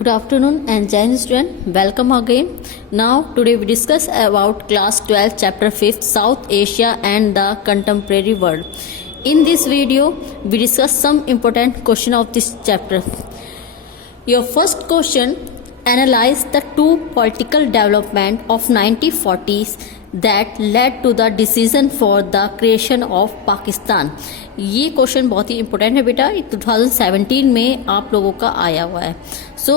Good afternoon and Jai Hind student. Welcome again. Now today we discuss about class 12 chapter 5 South Asia and the contemporary world. In this video we discuss some important question of this chapter. Your first question, analyze the two political development of 1940s that led to the decision for the creation of Pakistan. ये question बहुत ही important है बेटा, 2017 में आप लोगों का आया हुआ है. सो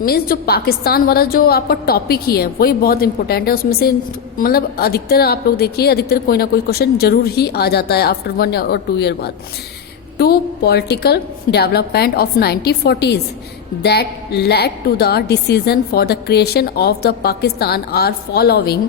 मीन्स जो पाकिस्तान वाला जो आपका टॉपिक ही है वही बहुत इंपॉर्टेंट है. उसमें से मतलब अधिकतर आप लोग देखिए, अधिकतर कोई ना कोई क्वेश्चन जरूर ही आ जाता है आफ्टर 1 और 2 ईयर बाद. Two political development of 1940s that led to the decision for the creation of the Pakistan are following.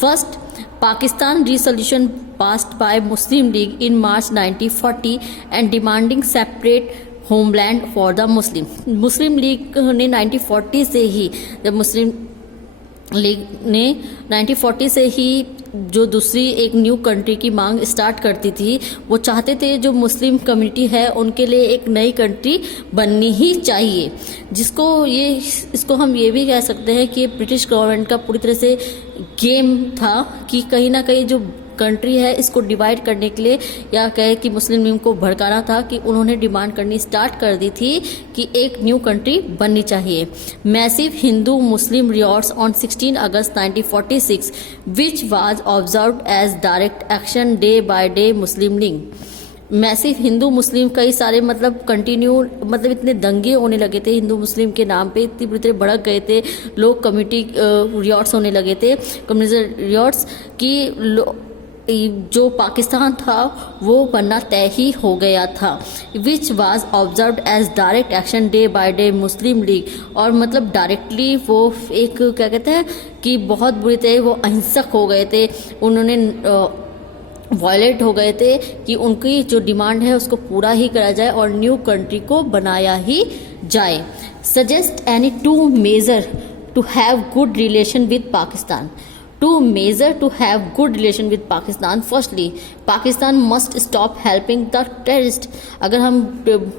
First, Pakistan resolution passed by Muslim League in March 1940 and demanding separate homeland for the Muslim. Muslim League ने 1940 से ही, जब मुस्लिम league ने 1940 से ही जो दूसरी एक new country की मांग स्टार्ट करती थी, वो चाहते थे जो मुस्लिम कम्युनिटी है उनके लिए एक नई कंट्री बननी ही चाहिए. इसको हम ये भी कह सकते हैं कि ब्रिटिश गवर्नमेंट का पूरी तरह से गेम था कि कहीं ना कहीं जो कंट्री है इसको डिवाइड करने के लिए, या कहे कि मुस्लिम लीग को भड़काना था कि उन्होंने डिमांड करनी स्टार्ट कर दी थी कि एक न्यू कंट्री बननी चाहिए. Massive Hindu Muslim riots on 16 August 1946 which was observed as direct action day by day Muslim League. Massive Hindu Muslim कई सारे कंटिन्यू इतने दंगे होने लगे थे हिंदू मुस्लिम के नाम पे, इतनी बुरी तरह भड़क गए थे लोग, कम्युनिटी रियॉट्स होने लगे थे, कम्युनिटी रियॉट्स की जो पाकिस्तान था वो बनना तय ही हो गया था. Which was observed as direct action day by day मुस्लिम लीग. और डायरेक्टली वो एक क्या कहते हैं कि बहुत बुरी तरह वो अहिंसक हो गए थे, उन्होंने वायलेट हो गए थे कि उनकी जो डिमांड है उसको पूरा ही करा जाए और न्यू कंट्री को बनाया ही जाए. Suggest any two measure to have good relation with Pakistan. To measure to have good relation with Pakistan, firstly, Pakistan must stop helping the terrorist. अगर हम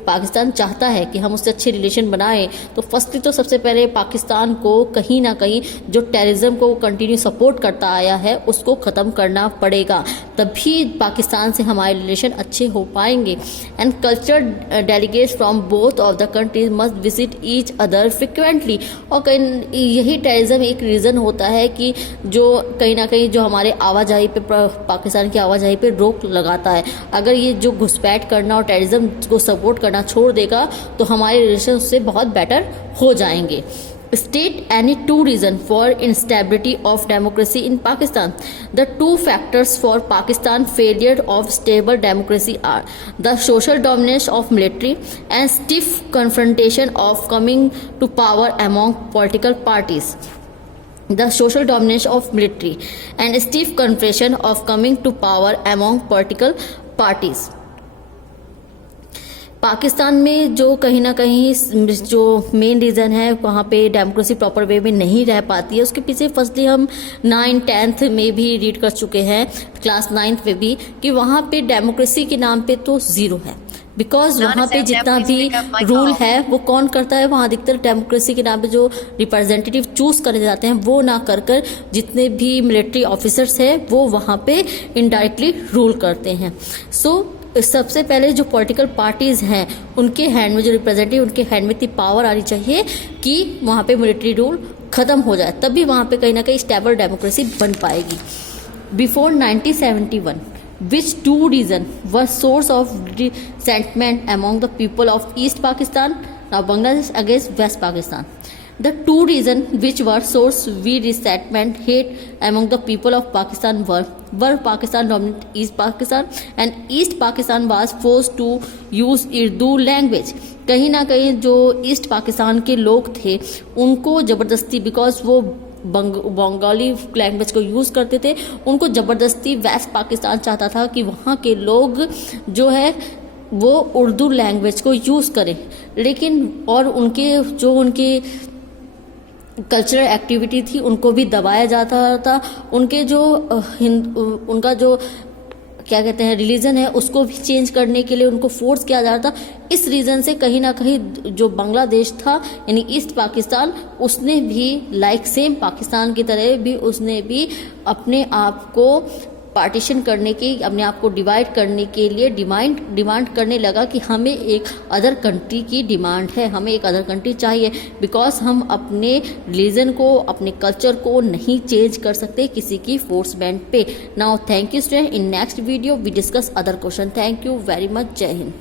पाकिस्तान चाहता है कि हम उससे अच्छे रिलेशन बनाएं तो फर्स्टली तो सबसे पहले पाकिस्तान को कहीं ना कहीं जो टेररिज्म को कंटिन्यू सपोर्ट करता आया है उसको ख़त्म करना पड़ेगा, तभी पाकिस्तान से हमारे रिलेशन अच्छे हो पाएंगे. And cultural delegates from both of the countries must visit each other frequently. और कहीं यही टेररिज्म एक रीज़न होता है कि जो कहीं ना कहीं जो हमारे आवाजाही पे, पाकिस्तान की आवाजाही पे रोक लगाता है. अगर ये जो घुसपैठ करना और टेररिज्म को सपोर्ट करना छोड़ देगा तो हमारे रिलेशन उससे बहुत बेटर हो जाएंगे. State any two reasons for instability of democracy in Pakistan. The two factors for Pakistan failure of stable democracy are the social dominance of military and stiff confrontation of coming to power among political parties. The social dominance of military and stiff confrontation of coming to power among political parties. Pakistan में जो कहीं ना कहीं जो main reason है वहाँ पे democracy proper way में नहीं रह पाती है, उसके पीछे फर्स्टली हम 9th-10th में भी रीड कर चुके हैं, क्लास 9th में भी, कि वहाँ पे डेमोक्रेसी के नाम पे तो ज़ीरो है. बिकॉज वहाँ पे जितना भी रूल है वो कौन करता है, वहाँ अधिकतर डेमोक्रेसी के नाम पे जो रिप्रेजेंटेटिव चूज करे जाते हैं वो ना कर जितने भी मिलिट्री ऑफिसर्स हैं वो वहाँ पे इनडायरेक्टली रूल करते हैं. सो सबसे पहले जो पॉलिटिकल पार्टीज हैं उनके हैंड में, जो रिप्रेजेंटेटिव उनके हैंड में इतनी पावर आनी चाहिए कि वहाँ पे मिलिट्री रूल खत्म हो जाए, तभी वहाँ पे कहीं ना कहीं स्टेबल डेमोक्रेसी बन पाएगी. Before 1971 which two reasons were source of resentment among the people of East Pakistan, now Bangladesh against West Pakistan. The two reasons which were source of resentment hate among the people of Pakistan were Pakistan dominated East Pakistan and East Pakistan was forced to use Urdu language. कहीं ना कहीं जो east Pakistan के लोग थे उनको ज़बरदस्ती, because वो बंगाली लैंग्वेज को यूज़ करते थे, उनको ज़बरदस्ती वेस्ट पाकिस्तान चाहता था कि वहाँ के लोग जो है वो उर्दू लैंग्वेज को यूज़ करें. लेकिन और उनके कल्चरल एक्टिविटी थी उनको भी दबाया जाता था. उनके जो उनका जो क्या कहते हैं रिलीजन है उसको भी चेंज करने के लिए उनको फोर्स किया जा रहा था। इस रीज़न से कहीं ना कहीं जो बांग्लादेश था यानी ईस्ट पाकिस्तान, उसने भी लाइक सेम पाकिस्तान की तरह भी उसने भी अपने आप को पार्टीशन करने की, अपने आप को डिवाइड करने के लिए डिमांड करने लगा कि हमें एक अदर कंट्री की डिमांड है, हमें एक अदर कंट्री चाहिए, बिकॉज हम अपने रिलीजन को, अपने कल्चर को नहीं चेंज कर सकते किसी की फोर्समेंट पे। Now thank you student, in next video we discuss other question. Thank you very much, जय हिंद।